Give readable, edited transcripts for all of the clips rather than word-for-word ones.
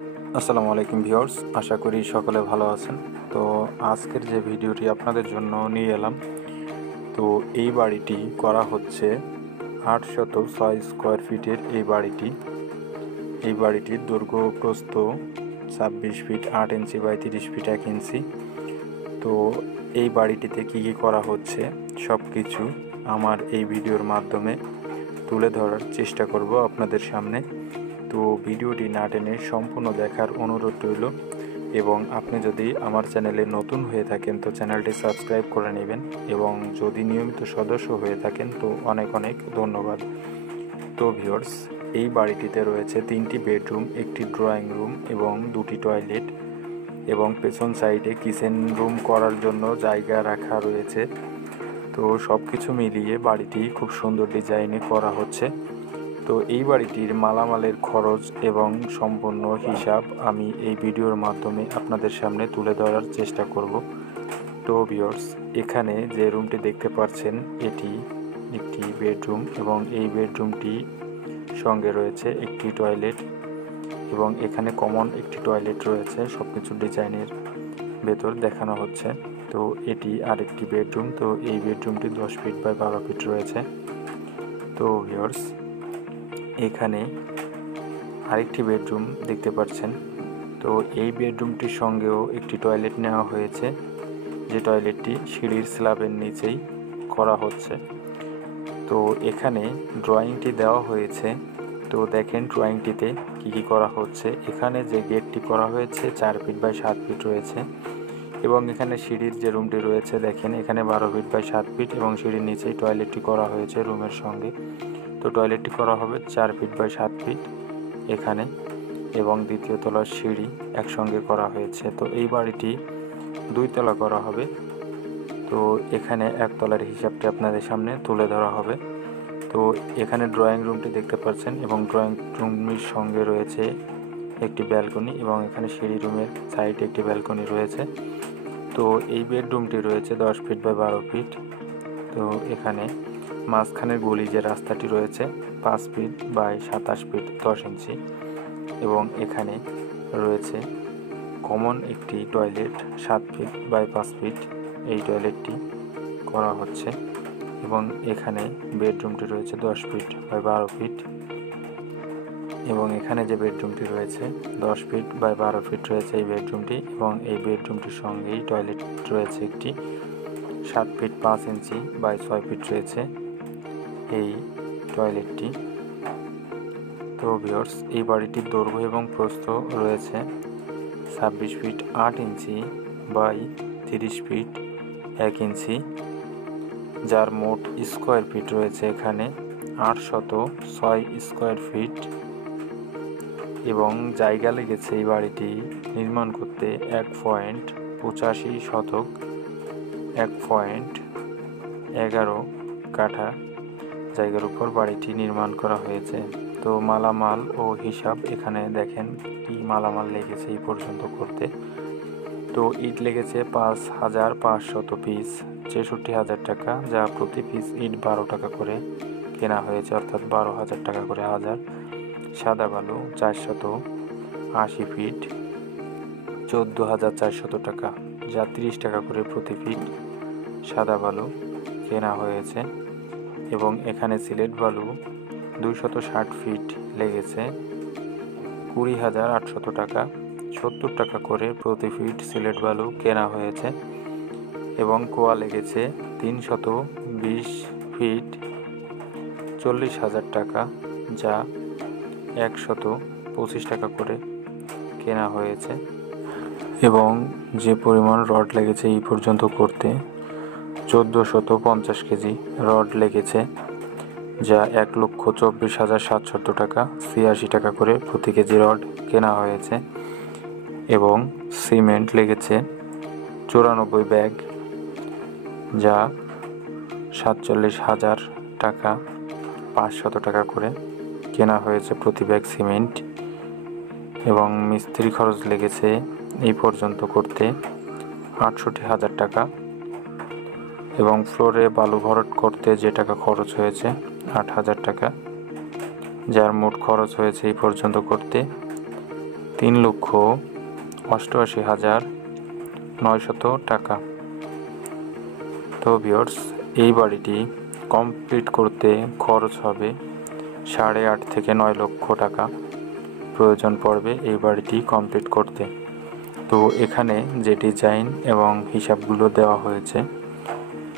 আসসালামু আলাইকুম ভিউয়ার্স, আশা করি সকলে ভালো আছেন। তো আজকের যে ভিডিওটি আপনাদের জন্য নিয়ে এলাম, তো এই বাড়িটি করা হচ্ছে 806 স্কোয়ার ফিটের এই বাড়িটির দৈর্ঘ্য প্রস্থ 26 ফিট 8 ইঞ্চি বাই 30 ফিট 1 ইঞ্চি। তো এই বাড়িটিতে কী কী করা হচ্ছে সব কিছু আমার এই ভিডিওর মাধ্যমে তুলে ধরার চেষ্টা করব আপনাদের সামনে। তো ভিডিওটি না টেনে সম্পূর্ণ দেখার অনুরোধ রইল, এবং আপনি যদি আমার চ্যানেলে নতুন হয়ে থাকেন তো চ্যানেলটি সাবস্ক্রাইব করে নেবেন, এবং যদি নিয়মিত সদস্য হয়ে থাকেন তো অনেক অনেক ধন্যবাদ। তো ভিউয়ার্স, এই বাড়িটিতে রয়েছে 3টি বেডরুম, একটি ড্রয়িং রুম এবং 2টি টয়লেট, এবং পেছন সাইডে কিচেন রুম করার জন্য জায়গা রাখা রয়েছে। তো সব কিছু মিলিয়ে বাড়িটি খুব সুন্দর ডিজাইনে করা হচ্ছে। তো এই বাড়িটির মালামালের খরচ এবং সম্পূর্ণ হিসাব আমি এই ভিডিওর মাধ্যমে আপনাদের সামনে তুলে ধরার চেষ্টা করব। তো ভিউয়ার্স, এখানে যে রুমটি দেখতে পাচ্ছেন এটি একটি বেডরুম, এবং এই বেডরুমটি সঙ্গে রয়েছে একটি টয়লেট, এবং এখানে কমন একটি টয়লেট রয়েছে। সব কিছু ডিজাইনের ভেতর দেখানো হচ্ছে। তো এটি আরেকটি বেডরুম। তো এই বেডরুমটি 10 ফিট বাই 12 ফিট রয়েছে। তো ভিউয়ার্স, এখানে আরেকটি বেডরুম দেখতে পাচ্ছেন। তো এই বেডরুমটির সঙ্গেও একটি টয়লেট নেওয়া হয়েছে, যে টয়লেটটি সিঁড়ির স্ল্যাবের নিচেই করা হচ্ছে। তো এখানে ড্রয়িংটি দেওয়া হয়েছে। তো দেখেন ড্রয়িংটিতে কী কী করা হচ্ছে। এখানে যে গেটটি করা হয়েছে 4 ফিট বাই 7 ফিট রয়েছে, এবং এখানে সিঁড়ির যে রুমটি রয়েছে দেখেন এখানে 12 ফিট বাই 7 ফিট, এবং সিঁড়ির নিচেই টয়লেটটি করা হয়েছে রুমের সঙ্গে। তো টয়লেটটি করা হবে 4 ফিট বাই 7 ফিট এখানে, এবং দ্বিতীয় তলার সিঁড়ি একসঙ্গে করা হয়েছে। তো এই বাড়িটি 2 তলা করা হবে। তো এখানে একতলার হিসাবটি আপনাদের সামনে তুলে ধরা হবে। তো এখানে ড্রয়িং রুমটি দেখতে পাচ্ছেন, এবং ড্রয়িং রুমের সঙ্গে রয়েছে একটি ব্যালকনি, এবং এখানে সিঁড়ি রুমের সাইডে একটি ব্যালকনি রয়েছে। তো এই বেডরুমটি রয়েছে 10 ফিট বাই 12 ফিট। তো এখানে মাঝখানের গলি যে রাস্তাটি রয়েছে 5 ফিট বাই 27 ফিট 10 ইঞ্চি, এবং এখানে রয়েছে কমন একটি টয়লেট 7 ফিট বাই 5 ফিট। এই টয়লেটটি করা হচ্ছে, এবং এখানে বেডরুমটি রয়েছে 10 ফিট বাই 12 ফিট, এবং এখানে যে বেডরুমটি রয়েছে 10 ফিট বাই 12 ফিট রয়েছে এই বেডরুমটি, এবং এই বেডরুমটির সঙ্গেই টয়লেট রয়েছে একটি 7 ফিট 5 ইঞ্চি বাই 6 ফিট রয়েছে এই টয়লেটটি। তো ভিউয়ার্স, এই বাড়িটির দৈর্ঘ্য এবং প্রস্থ রয়েছে 26 ফিট 8 ইঞ্চি বাই 30 ফিট 1 ইঞ্চি, যার মোট স্কোয়ার ফিট রয়েছে এখানে 806 স্কোয়ার ফিট, এবং জায়গা লেগেছে এই বাড়িটি নির্মাণ করতে 1.85 শতক 1.11 কাঠা জায়গার উপর বাড়িটি নির্মাণ করা হয়েছে। তো মালামাল ও হিসাব এখানে দেখেন কি মালামাল লেগেছে এই পর্যন্ত করতে। তো ইট লেগেছে 5,500 পিস, 63,000 টাকা, যা প্রতি পিস ইট 12 টাকা করে কেনা হয়েছে, অর্থাৎ 12,000 টাকা করে হাজার। সাদা বালু 480 ফিট, 14,400 টাকা, যা 30 টাকা করে প্রতি ফিট সাদা বালু কেনা হয়েছে। এবং এখানে সিলেট বালু 260 ফিট লেগেছে 20,800 টাকা, 70 টাকা করে প্রতি ফিট সিলেট বালু কেনা হয়েছে। এবং কোয়া লেগেছে 320 ফিট 40,000 টাকা, যা 125 টাকা করে কেনা হয়েছে। এবং যে পরিমাণ রড লেগেছে এই পর্যন্ত করতে 1450 কেজি রড লেগেছে, যা 1,24,700 টাকা, 86 টাকা করে প্রতি কেজি রড কেনা হয়েছে। এবং সিমেন্ট লেগেছে 94 ব্যাগ, যা 47,000 টাকা, 500 টাকা করে কেনা হয়েছে প্রতি ব্যাগ সিমেন্ট। এবং মিস্ত্রি খরচ লেগেছে এই পর্যন্ত করতে 68,000 টাকা, এবং ফ্লোরে বালু ভরাট করতে যে টাকা খরচ হয়েছে 8,000 টাকা, যার মোট খরচ হয়েছে এই পর্যন্ত করতে 3,88,900 টাকা। তো ভিউয়ার্স, এই বাড়িটি কমপ্লিট করতে খরচ হবে 8.5 থেকে 9 লক্ষ টাকা প্রয়োজন পড়বে এই বাড়িটি কমপ্লিট করতে। তো এখানে যে ডিজাইন এবং হিসাবগুলো দেওয়া হয়েছে,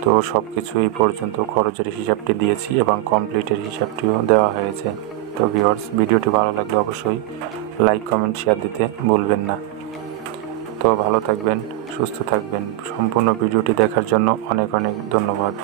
তো সব কিছু এই পর্যন্ত খরচের হিসাবটি দিয়েছি এবং কমপ্লিটের হিসাবটিও দেওয়া হয়েছে। তো ভিউয়ার্স, ভিডিওটি ভালো লাগলে অবশ্যই লাইক, কমেন্ট, শেয়ার দিতে ভুলবেন না। তো ভালো থাকবেন, সুস্থ থাকবেন। সম্পূর্ণ ভিডিওটি দেখার জন্য অনেক অনেক ধন্যবাদ।